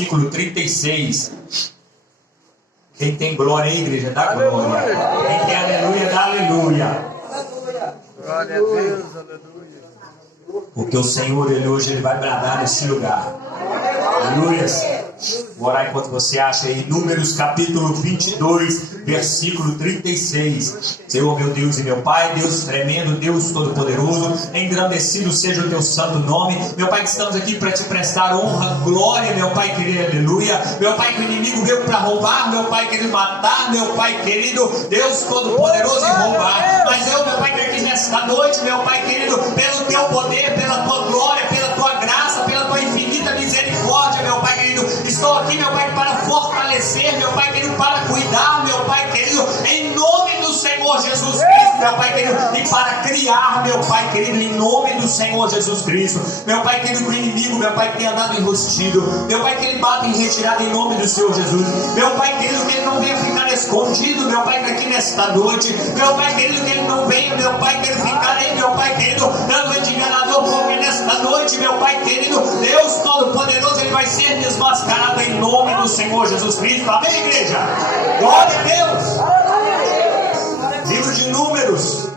versículo 36. Quem tem glória aí, igreja, dá glória. Quem tem aleluia, dá aleluia. Glória a Deus, aleluia. Porque o Senhor, hoje vai bradar nesse lugar. Aleluia. Vou orar enquanto você acha aí. Números capítulo 22, versículo 36. Senhor, meu Deus e meu Pai, Deus tremendo, Deus todo-poderoso, engrandecido seja o teu santo nome. Meu Pai, que estamos aqui para te prestar honra, glória, meu Pai querido, aleluia. Meu Pai, que o inimigo veio para roubar, meu Pai querido, matar, meu Pai querido, Deus todo-poderoso e roubar. Mas eu, meu Pai querido, nesta noite, meu Pai querido, pelo teu poder, pela tua glória, pela tua graça, pela tua infinita misericórdia, meu Pai querido, estou aqui, meu Pai, para fortalecer, meu Pai querido, para cuidar, meu Pai querido, em nome do Senhor Jesus Cristo, meu Pai querido, e para criar, meu Pai querido, em nome do Senhor Jesus Cristo. Meu Pai querido, o inimigo, meu Pai, que tem andado enrustido, meu Pai, que ele bate em retirada em nome do Senhor Jesus. Meu Pai querido, que ele não venha ficar escondido, meu Pai, aqui nesta noite. Meu Pai querido, que ele não venha, meu Pai, que ele ficar aí, meu Pai querido, dando de enganador, porque nesta noite, meu Pai querido, Deus Todo-Poderoso, ele vai ser desmascarado em nome do Senhor Jesus Cristo. Amém, igreja? Glória a Deus. Livro de Números,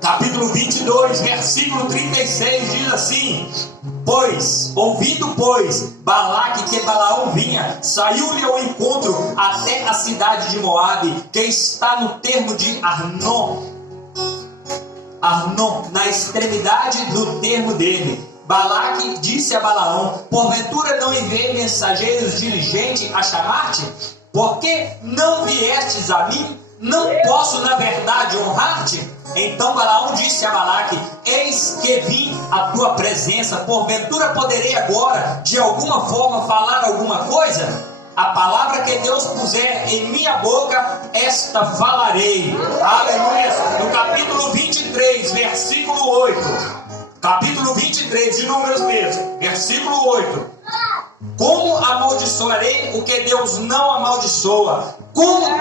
capítulo 22, versículo 36, diz assim: ouvindo, Balaque que Balaão vinha, saiu-lhe ao encontro até a cidade de Moabe, que está no termo de Arnon, na extremidade do termo dele. Balaque disse a Balaão: porventura não enviei mensageiros diligentes a chamar-te? Por que não viestes a mim? Não posso, na verdade, honrar-te? Então Balaão disse a Balaque: eis que vim à tua presença, porventura poderei agora, de alguma forma, falar alguma coisa? A palavra que Deus puser em minha boca, esta falarei. Aleluia. No capítulo 23, versículo 8. Capítulo 23 de Números mesmo, versículo 8. Como amaldiçoarei o que Deus não amaldiçoa? Como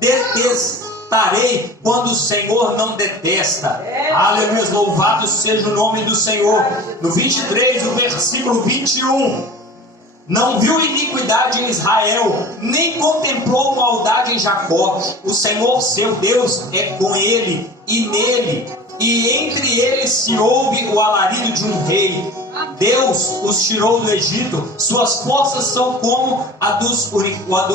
detestarei quando o Senhor não detesta? Aleluia, louvado seja o nome do Senhor. No 23, o versículo 21. Não viu iniquidade em Israel, nem contemplou maldade em Jacó. O Senhor seu Deus é com ele e nele, e entre eles se ouve o alarido de um rei. Deus os tirou do Egito, suas forças são como a do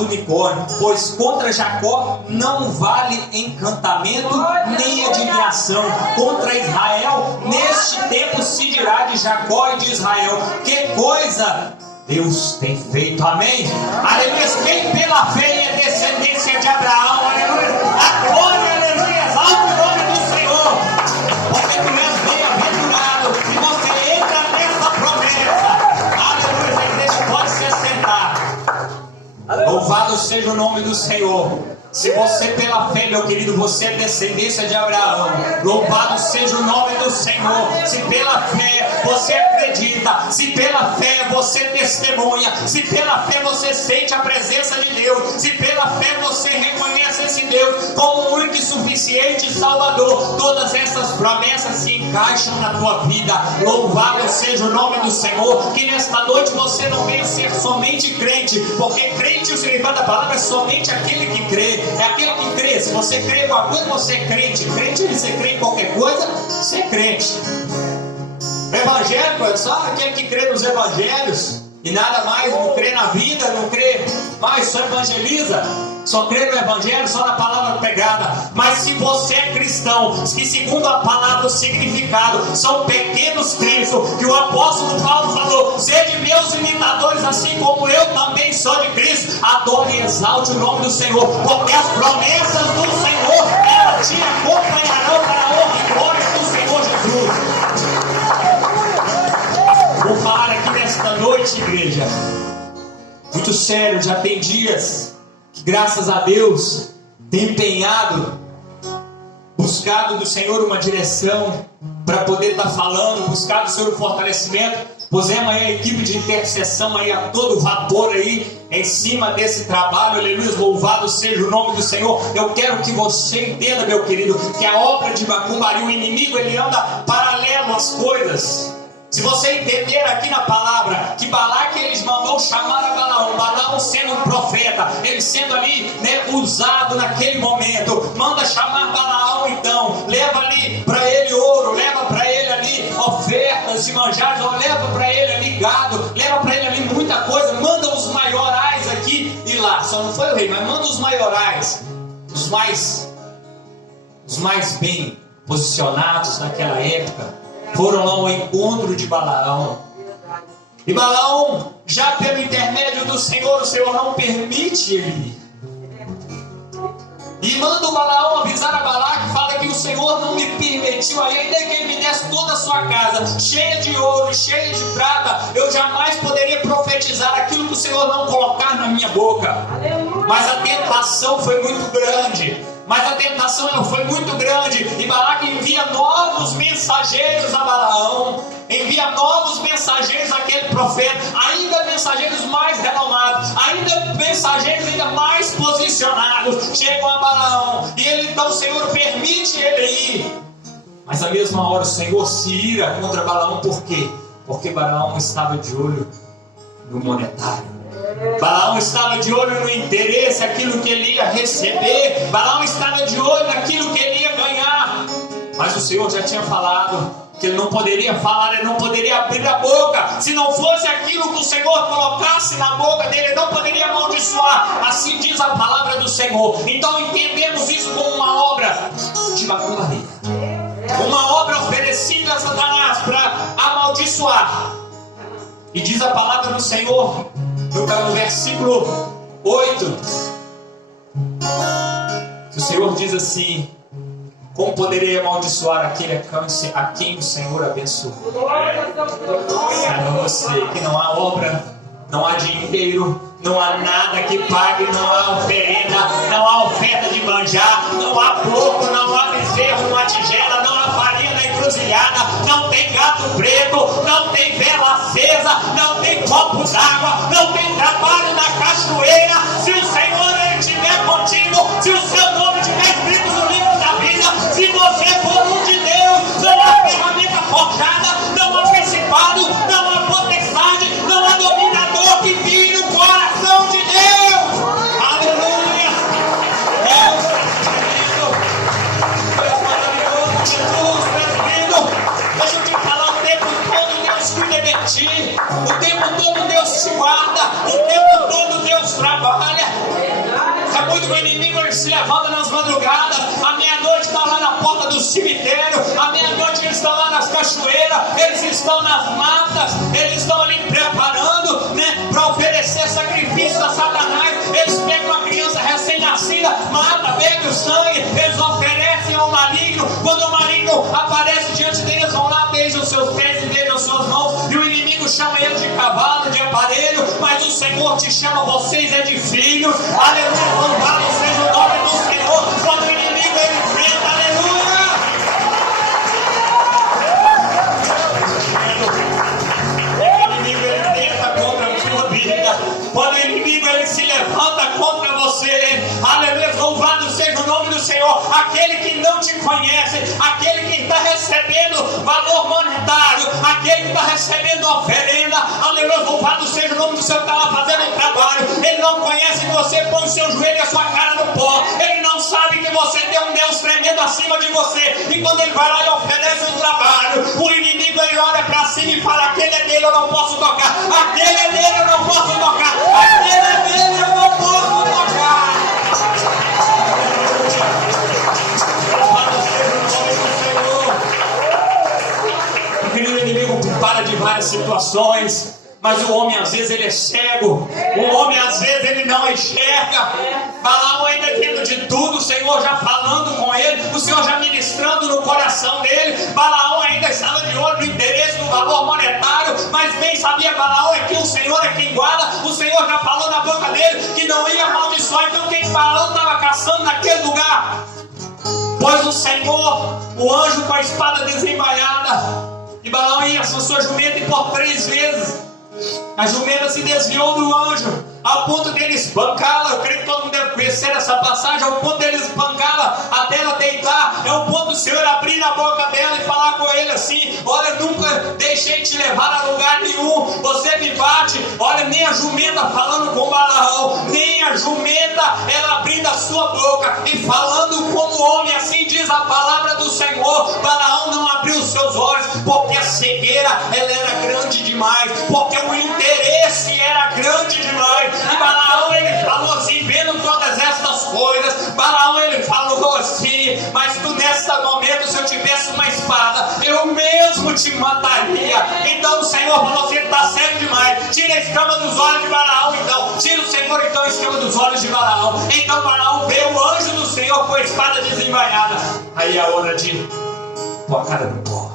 unicórnio, pois contra Jacó não vale encantamento nem adivinhação. Contra Israel, neste tempo se dirá de Jacó e de Israel: que coisa Deus tem feito. Amém? Aleluia. Quem pela fé é descendência de Abraão, aleluia, a glória, aleluia, exalta o nome do Senhor, porque tu és bem-aventurado e você entra nessa promessa. Aleluia. A igreja pode se assentar. Louvado seja o nome do Senhor. Se você pela fé, meu querido, você é descendência de Abraão, louvado seja o nome do Senhor. Se pela fé você acredita, se pela fé você testemunha, se pela fé você sente a presença de Deus, se pela fé você reconhece esse Deus como o único e suficiente Salvador, todas essas promessas se encaixam na tua vida. Louvado seja o nome do Senhor. Que nesta noite você não venha ser somente crente, porque crente, o significado da palavra é somente aquele que crê. É aquele que crê. Se você crê em alguma coisa, você é crente. Crente, você crê em qualquer coisa, você é crente. Evangélico é só aquele que crê nos evangelhos e nada mais, não crê na vida, não crê mais, só evangeliza, só crê no evangelho, só na palavra pregada. Mas se você é cristão, que segundo a palavra, o significado são pequenos Cristos, que o apóstolo Paulo falou: sede meus imitadores, assim como eu também sou de Cristo. Adore e exalte o nome do Senhor, porque as promessas do Senhor, elas te acompanharão para a honra e glória do Senhor Jesus. Vou falar aqui nesta noite, igreja, muito sério. Já tem dias que, graças a Deus, tem empenhado, buscado do Senhor uma direção para poder estar falando, buscado do Senhor um fortalecimento. Pusemos aí a equipe de intercessão aí a todo vapor aí em cima desse trabalho, aleluia, louvado seja o nome do Senhor. Eu quero que você entenda, meu querido, que a obra de Macumbari, o inimigo, ele anda paralelo às coisas. Se você entender aqui na palavra que Balaque eles mandou chamar a Balaão, Balaão sendo um profeta, ele sendo ali, né, usado naquele momento, manda chamar Balaão então, leva ali para ele ouro, leva para ele ali ofertas de manjares, leva para ele ali gado, leva para ele ali muita coisa, manda os maiorais aqui e lá, só não foi o rei, mas manda os maiorais, os mais bem posicionados naquela época, foram lá ao encontro de Balaão. E Balaão, já pelo intermédio do Senhor, o Senhor não permite ele ir. E manda o Balaão avisar a Balaque, fala que o Senhor não me permitiu, ainda que ele me desse toda a sua casa, cheia de ouro, cheia de prata, eu jamais poderia profetizar aquilo que o Senhor não colocar na minha boca. Mas a tentação foi muito grande. E Balaque envia novos mensageiros a Balaão, envia novos mensageiros àquele profeta, ainda mensageiros mais renomados, ainda mensageiros ainda mais posicionados, chegam a Balaão, e ele então o Senhor permite ele ir, mas à mesma hora o Senhor se ira contra Balaão. Por quê? Porque Balaão estava de olho no monetário. Balaão estava de olho no interesse, aquilo que ele ia receber. Balaão estava de olho naquilo que ele ia ganhar. Mas o Senhor já tinha falado que ele não poderia falar, ele não poderia abrir a boca. Se não fosse aquilo que o Senhor colocasse na boca dele, ele não poderia amaldiçoar. Assim diz a palavra do Senhor. Então entendemos isso como uma obra de macumbaria, uma obra oferecida a Satanás para amaldiçoar. E diz a palavra do Senhor no versículo 8, o Senhor diz assim: como poderei amaldiçoar aquele a quem o Senhor abençoou? Eu sei que não há obra, não há dinheiro, não há nada que pague, não há oferenda, não há oferta de manjar, não há porco, não há bezerro, não há tigela, não há farinha na encruzilhada, não tem gato preto, não tem vela acesa, não tem copo d'água, não tem trabalho na cachoeira. Se o Senhor ele estiver contigo, se o seu nome estiver escrito no livro da vida, se você for um de Deus, não há ferramenta forjada, não há principado, não há potestade, não há dominador que vire o coração de Deus. Aleluia! Deus é tremendo, Deus maravilhoso, Jesus é lindo. Deixa eu te falar, o tempo todo Deus cuida de ti, o tempo todo Deus te guarda, o tempo todo Deus trabalha. É muito que o inimigo ele se levanta nas madrugadas, à meia-noite está lá na porta do cemitério, à meia-noite eles estão lá nas cachoeiras, eles estão nas matas, eles estão ali preparando, né, para oferecer sacrifício a Satanás. Eles pegam uma criança recém-nascida, mata, bebe o sangue, eles oferecem ao maligno. Quando o maligno aparece diante deles, vão lá, beijam os seus pés e beijam as suas mãos, e o inimigo chama ele de cavalo, de aparelho, mas o Senhor te chama, vocês é de filhos. Aleluia, louvado seja o nome do Senhor. Quando o inimigo ele enfrenta, aleluia. O inimigo ele tenta contra a sua vida, quando o inimigo ele se levanta contra você, aleluia, louvado seja o nome do Senhor. Aquele que não te conhece, aquele que está recebendo valor monetário, aquele que está recebendo oferenda, aleluia, louvado seja o nome do Senhor, está lá fazendo um trabalho, ele não conhece que você põe o seu joelho e a sua cara no pó, ele não sabe que você tem um Deus tremendo acima de você, e quando ele vai lá e oferece um trabalho, o inimigo ele olha para cima e fala: aquele é dele, eu não posso tocar, aquele é dele, eu não posso tocar, aquele é dele, eu não posso tocar. O inimigo para de várias situações, mas o homem às vezes ele é cego, o homem às vezes ele não enxerga. Balaão ainda tendo de tudo, o Senhor já falando com ele, o Senhor já ministrando no coração dele. Balaão ainda estava de olho no interesse do valor monetário, mas bem sabia Balaão é que o Senhor é quem guarda. O Senhor já falou na boca dele que não ia amaldiçoar. Então quem Balaão estava caçando naquele lugar? Pois o Senhor, o anjo com a espada desembainhada, e Balaão ia com sua jumenta, e por 3 vezes a jumenta se desviou do anjo, ao ponto dele espancá-la. Eu creio que todo mundo deve conhecer essa passagem. Ao ponto dele espancá-la até ela deitar, é o ponto do Senhor abrir a boca dela e falar com ele assim: olha, nunca deixei te levar a lugar nenhum, você me bate. Olha, nem a jumenta falando com Balaão, nem a jumenta ela abrindo a sua boca e falando como homem, assim diz a palavra do Senhor. Balaão não abriu os seus olhos, porque a cegueira ela era grande demais, porque o interesse era grande demais. E Balaão ele falou assim, vendo todas estas coisas, Balaão ele falou assim: mas tu nesta momento, se eu tivesse uma espada, eu mesmo te mataria. Então o Senhor falou assim: está cego demais, tira a escama dos olhos de Balaão. Então tira o Senhor então a escama dos olhos de Balaão. Então Balaão vê o anjo do Senhor com a espada desembainhada. Aí é a hora de pôr a cara no pó.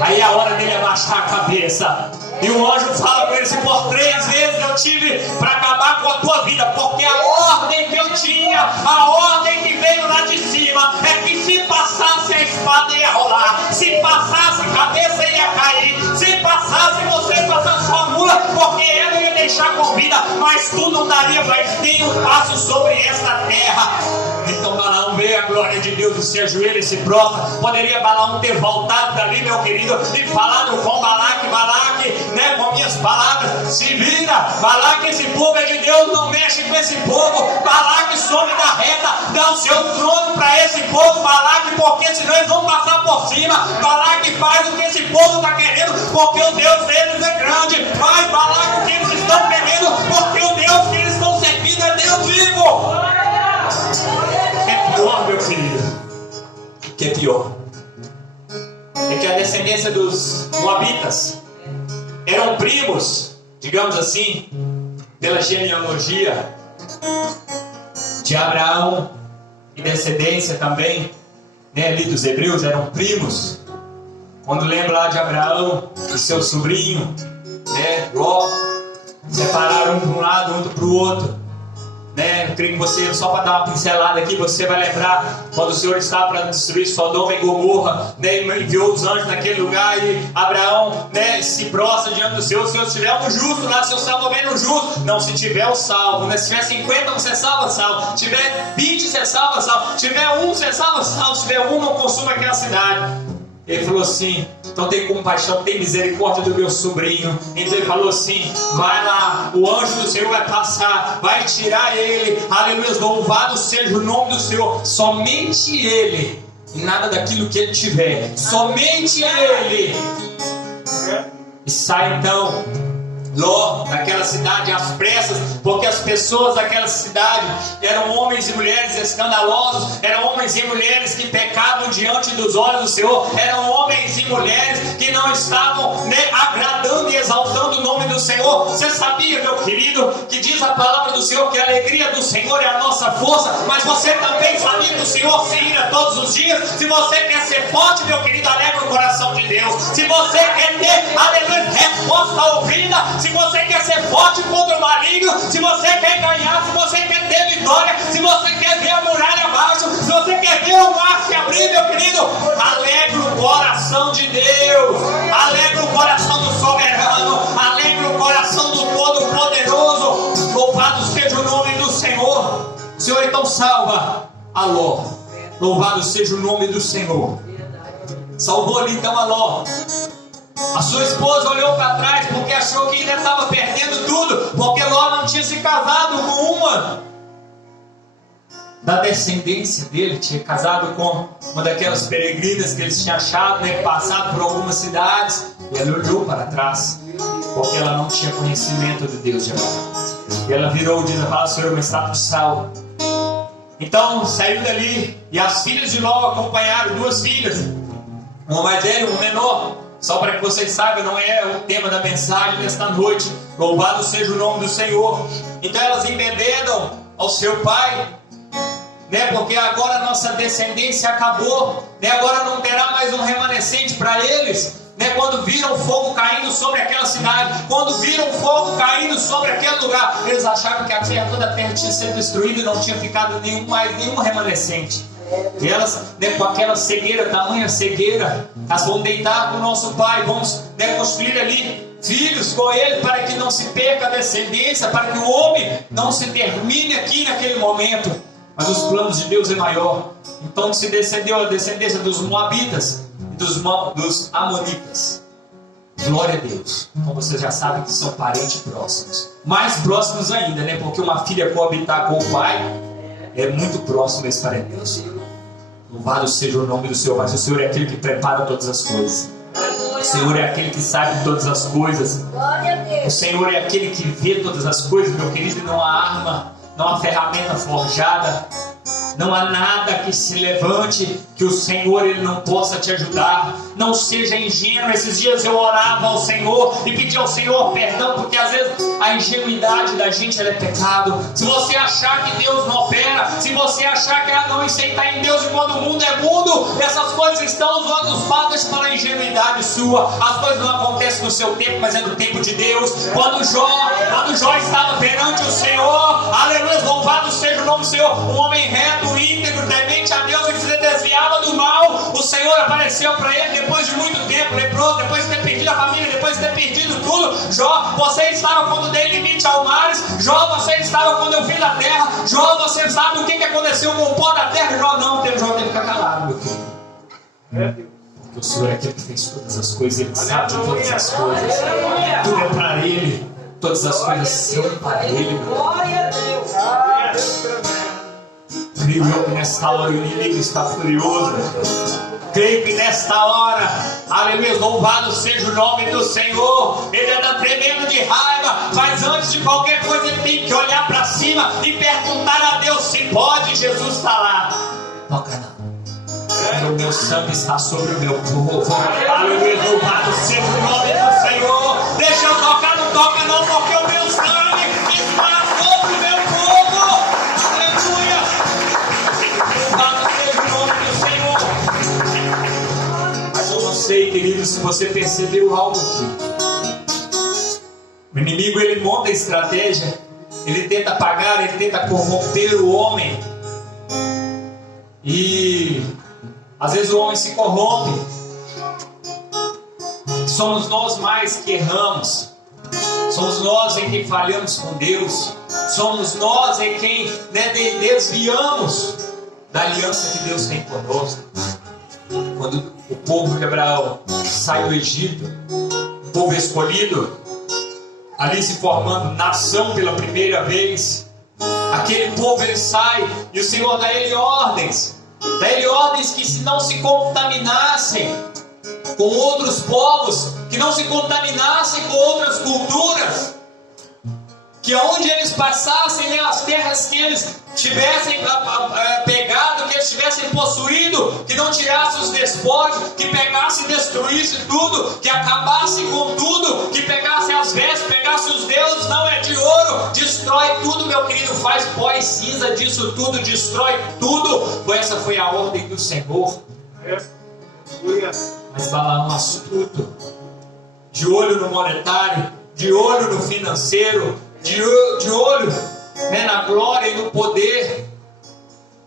Aí é a hora dele abaixar a cabeça. E o anjo fala com ele assim: por 3 vezes eu tive para acabar com a tua vida, porque a ordem que eu tinha, a ordem que veio lá de cima, é que se passasse a espada ia rolar, se passasse a cabeça ia cair, se passasse você passasse sua mula, porque ela ia deixar com vida, mas tu não daria mais nenhum passo sobre esta terra. Então Balaão vê a glória de Deus e se ajoelha e se prostra. Poderia Balaão ter voltado dali, meu querido, e falado com Balaque: Balaque, né, com minhas palavras, se vira, Balaque, esse povo é de Deus, não mexe com esse povo. Balaque, some da reta, dá o seu trono para esse povo, Balaque, porque senão eles vão passar por cima. Balaque, faz o que esse povo está querendo, porque o Deus deles é grande. Faz, Balaque, o que eles estão querendo, porque o Deus que eles estão servindo é Deus vivo. É pior, meu querido, que é pior é que a descendência dos Moabitas eram primos, digamos assim, pela genealogia de Abraão, e descendência também, né, ali dos hebreus, eram primos. Quando lembra lá de Abraão e seu sobrinho, né, Ló, separaram um para um lado, outro para o outro. Eu creio que você, só para dar uma pincelada aqui, você vai lembrar quando o Senhor estava para destruir Sodoma e Gomorra, né, enviou os anjos naquele lugar, e Abraão, né, se prostra diante do Senhor. Se tiver um justo lá, se eu estava vendo um justo, não, se tiver o salvo, né? Se tiver 50 você salva, salvo, se tiver 20 você salva, salvo, se tiver 1 você salva, salvo, se tiver 1 não consuma aquela cidade. Ele falou assim: então tem compaixão, tem misericórdia do meu sobrinho. Então ele falou assim: vai lá, o anjo do Senhor vai passar, vai tirar ele, aleluia, louvado seja o nome do Senhor, somente ele, e nada daquilo que ele tiver, somente ele. E sai então Ló daquela cidade às pressas, porque as pessoas daquela cidade eram homens e mulheres escandalosos, eram homens e mulheres que pecavam diante dos olhos do Senhor, eram homens e mulheres que não estavam, né, agradando e exaltando o nome do Senhor. Você sabia, meu querido, que diz a palavra do Senhor que a alegria do Senhor é a nossa força? Mas você também sabia que o Senhor se ira todos os dias? Se você quer ser forte, meu querido, alegra o coração de Deus. Se você quer ter, aleluia, resposta ouvida, se você quer ser forte contra o maligno, se você quer ganhar, se você quer ter vitória, se você quer ver a muralha abaixo, se você quer ver o mar se abrir, meu querido, alegra o coração de Deus, alegra o coração do soberano, alegra o coração do Todo-Poderoso. Louvado seja o nome do Senhor. O Senhor então salva a Ló. Louvado seja o nome do Senhor. Salvou ali então a Ló. A sua esposa olhou para trás porque achou que ainda estava perdendo tudo, porque Ló não tinha se casado com uma da descendência dele, tinha casado com uma daquelas peregrinas que eles tinham achado, né, passado por algumas cidades, e ela olhou para trás porque ela não tinha conhecimento de Deus de Abraão. E ela virou, diz a palavra, Senhor, uma estátua de sal. Então saiu dali, e as filhas de Ló acompanharam, 2 filhas, uma mais velha e uma menor. Só para que vocês saibam, não é o tema da mensagem desta noite. Louvado seja o nome do Senhor. Então elas embebedam ao seu pai, né? Porque agora a nossa descendência acabou, né? Agora não terá mais um remanescente para eles, né? Quando viram fogo caindo sobre aquela cidade, quando viram fogo caindo sobre aquele lugar, eles acharam que toda a terra tinha sido destruída e não tinha ficado mais nenhum remanescente. E elas, né, com aquela cegueira, tamanha cegueira, elas vão deitar com o nosso pai, vamos, né, construir ali filhos com ele, para que não se perca a descendência, para que o homem não se termine aqui naquele momento. Mas os planos de Deus é maior. Então se descendeu a descendência dos Moabitas. dos amonitas. Glória a Deus. Então vocês já sabem que são parentes próximos. Mais próximos ainda, né? Porque uma filha coabitar com o pai é muito próximo esse parentesco. Louvado seja o nome do Senhor. Mas o Senhor é aquele que prepara todas as coisas. O Senhor é aquele que sabe todas as coisas. O Senhor é aquele que vê todas as coisas, meu querido. Não há arma, não há ferramenta forjada, não há nada que se levante que o Senhor ele não possa te ajudar. Não seja ingênuo. Esses dias eu orava ao Senhor e pedi ao Senhor perdão, porque às vezes a ingenuidade da gente ela é pecado. Se você achar que Deus não opera, se você achar que não aceitar em Deus, e quando o mundo é mundo, essas coisas estão usadas para a ingenuidade sua. As coisas não acontecem no seu tempo, mas é no tempo de Deus. Quando Jó estava perante o Senhor, aleluia, louvado seja o nome do Senhor, um homem reto, íntegro, temente a Deus e que se desviava do mal, o Senhor apareceu para ele depois de muito tempo, leproso, depois de ter perdido a família, depois de ter perdido tudo. Jó, você estava quando dei limite ao mares. Jó, você estava quando eu fiz a terra. Jó, você sabe o que aconteceu com o pó da terra. Jó teve que ficar calado, meu filho. Porque o Senhor é aquele que fez todas as coisas, Ele sabe de todas as coisas. Tudo é para Ele, todas as coisas são para Ele. Glória a Deus. Creio eu que nesta hora o inimigo está furioso. Creio que nesta hora, aleluia, louvado seja o nome do Senhor. Ele anda tremendo de raiva, mas antes de qualquer coisa ele tem que olhar para cima e perguntar a Deus se pode. Jesus está lá. Toca não. O meu sangue está sobre o meu povo. Aleluia, louvado seja o nome do Senhor. Deixa eu tocar, não toca não, porque o meu sangue está sobre o meu povo. Aleluia. Louvado seja o nome do Senhor. Mas eu não sei, querido, se você percebeu algo aqui. O inimigo, ele monta estratégia. Ele tenta apagar, ele tenta corromper o homem. E às vezes o homem se corrompe. Somos nós mais que erramos. Somos nós em quem falhamos com Deus. Somos nós em quem desviamos da aliança que Deus tem conosco. Quando o povo de Abraão sai do Egito, o povo escolhido, ali se formando nação pela primeira vez, aquele povo ele sai e o Senhor dá ele ordens. Dá-lhe ordens que se não se contaminassem com outros povos, que não se contaminassem com outras culturas, que aonde eles passassem, as terras que eles tivessem pegado, que eles tivessem possuído, que não tirassem os despojos, que pegasse e destruísse tudo, que acabasse com tudo, que pegasse as vestes, pegasse os deuses, não é de ouro, destrói tudo, meu querido, faz pó e cinza disso tudo, destrói tudo. Essa foi a ordem do Senhor. Mas Balaão, astuto, de olho no monetário, de olho no financeiro, de olho na glória e no poder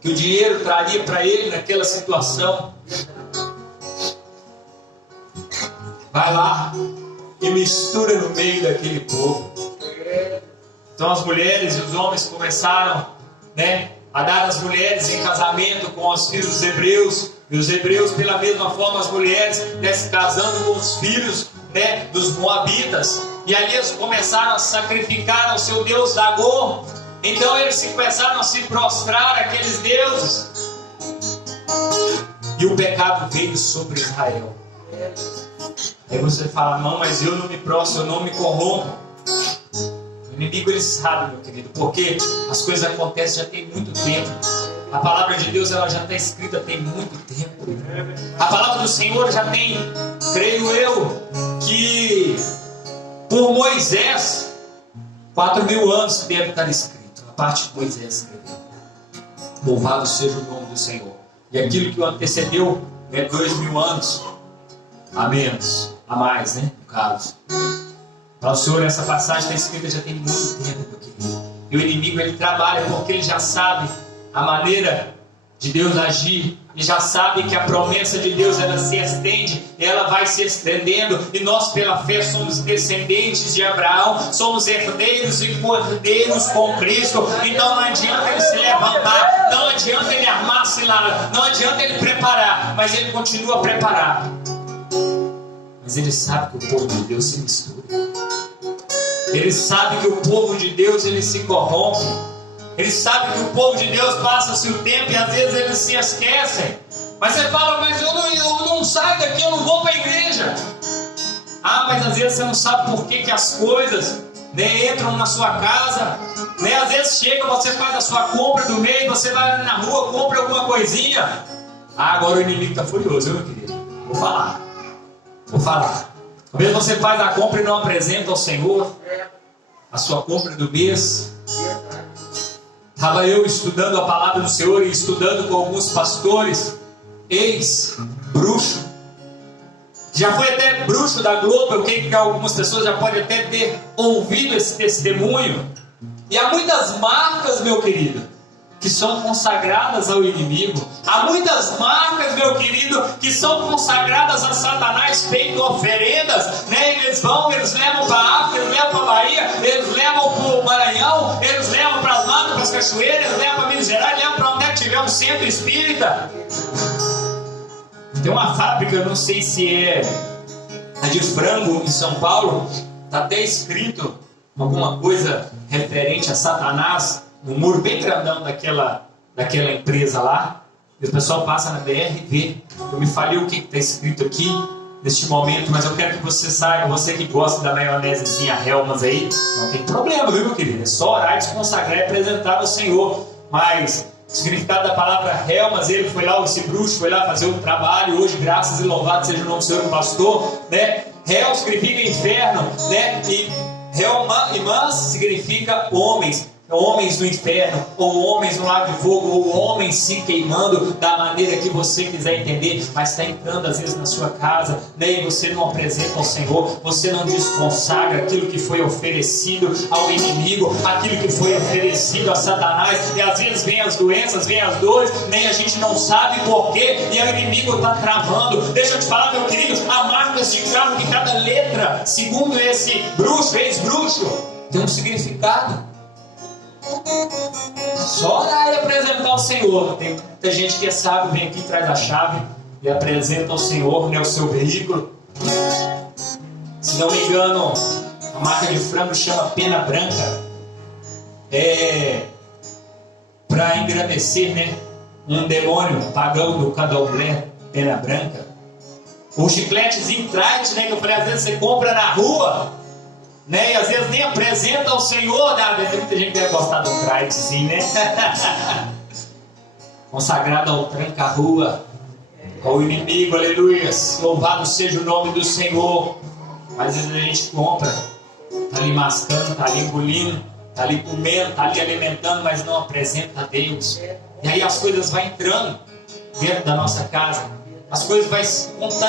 que o dinheiro traria para ele naquela situação, vai lá e mistura no meio daquele povo. Então as mulheres e os homens começaram a dar as mulheres em casamento com os filhos dos hebreus, e os hebreus pela mesma forma as mulheres se casando com os filhos dos moabitas. E ali eles começaram a sacrificar ao seu deus Dagom. Então eles começaram a se prostrar àqueles deuses. E o pecado veio sobre Israel. Aí você fala, não, mas eu não me prostro, eu não me corrompo. O inimigo ele sabe, meu querido, porque as coisas acontecem já tem muito tempo. A palavra de Deus ela já está escrita tem muito tempo. A palavra do Senhor já tem, creio eu, que por Moisés 4.000 anos que deve estar escrito. A parte de Moisés escreveu. Louvado seja o nome do Senhor. E aquilo que o antecedeu 2.000 anos a menos, a mais, no caso. Para o Senhor essa passagem está escrita já tem muito tempo, meu querido. E o inimigo ele trabalha porque ele já sabe a maneira de Deus agir, e já sabe que a promessa de Deus ela se estende, ela vai se estendendo, e nós pela fé somos descendentes de Abraão, somos herdeiros e cordeiros com Cristo. Então não adianta ele se levantar, não adianta ele armar cilada, não adianta ele preparar, mas ele continua preparado. Mas ele sabe que o povo de Deus se mistura. Ele sabe que o povo de Deus ele se corrompe. Ele sabe que o povo de Deus passa-se o tempo e às vezes eles se esquecem. Mas você fala, mas eu não saio daqui, eu não vou para a igreja. Ah, mas às vezes você não sabe por que as coisas, né, entram na sua casa, né? Às vezes chega, você faz a sua compra do mês, você vai na rua, compra alguma coisinha. Ah, agora o inimigo está furioso, meu querido. Vou falar. Talvez você faz a compra e não apresenta ao Senhor a sua compra do mês. Estava eu estudando a palavra do Senhor e estudando com alguns pastores, ex-bruxo. Já foi até bruxo da Globo, eu creio que algumas pessoas já podem até ter ouvido esse testemunho. E há muitas marcas, meu querido, que são consagradas ao inimigo. Há muitas marcas, meu querido, que são consagradas a Satanás, feito oferendas, né? Eles levam para a África, eles levam para a Bahia, eles levam para o Maranhão, eles levam para as matas, para as cachoeiras, eles levam para Minas Gerais, levam para onde tiver um centro espírita. Tem uma fábrica, eu não sei se é a de frango em São Paulo, está até escrito alguma coisa referente a Satanás, no muro bem grandão daquela empresa lá. E o pessoal passa na BR e vê. Eu me falei o que está escrito aqui neste momento, mas eu quero que você saiba, você que gosta da maionesezinha Hellmann's aí, não tem problema, viu, meu querido? É só orar e se consagrar e apresentar ao Senhor. Mas o significado da palavra Hellmann's, ele foi lá, esse bruxo foi lá fazer o trabalho. Hoje, graças e louvado seja o nome do Senhor, o pastor, né? Hell significa inferno, né? E Hellmann's significa homens. Homens do inferno, ou homens no lago de fogo, ou homens se queimando, da maneira que você quiser entender, mas está entrando às vezes na sua casa, né, e você não apresenta ao Senhor, você não desconsagra aquilo que foi oferecido ao inimigo, aquilo que foi oferecido a Satanás, e às vezes vem as doenças, vem as dores, nem a gente não sabe porquê, e o inimigo está travando. Deixa eu te falar, meu querido, há marcas de carro que cada letra, segundo esse bruxo, ex-bruxo, tem um significado. Só orar e apresentar ao Senhor. Tem muita gente que é sábio, vem aqui, traz a chave e apresenta ao Senhor, né, o seu veículo. Se não me engano, a marca de frango chama Pena Branca. É para engrandecer, né, um demônio pagão do candomblé, Pena Branca. O chicletezinho Trite, né, que eu falei, às vezes você compra na rua, né? E às vezes nem apresenta ao Senhor, né? Tem muita gente que deve gostar do tritezinho, né? Consagrado ao tranca-rua, ao inimigo, aleluia. Louvado seja o nome do Senhor. Às vezes a gente compra, tá ali mascando, tá ali engolindo, tá ali comendo, tá ali alimentando, mas não apresenta a Deus. E aí as coisas vão entrando dentro da nossa casa, as coisas vão se